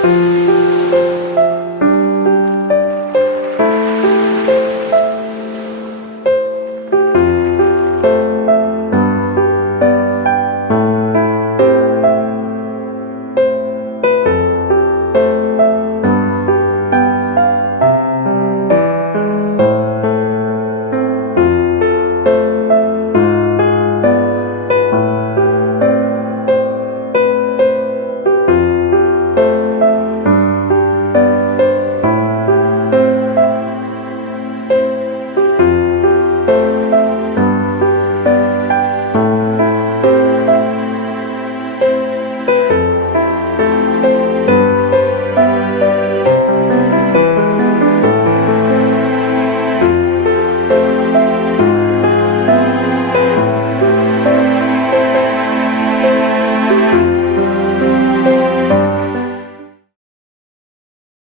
thank mm -hmm. you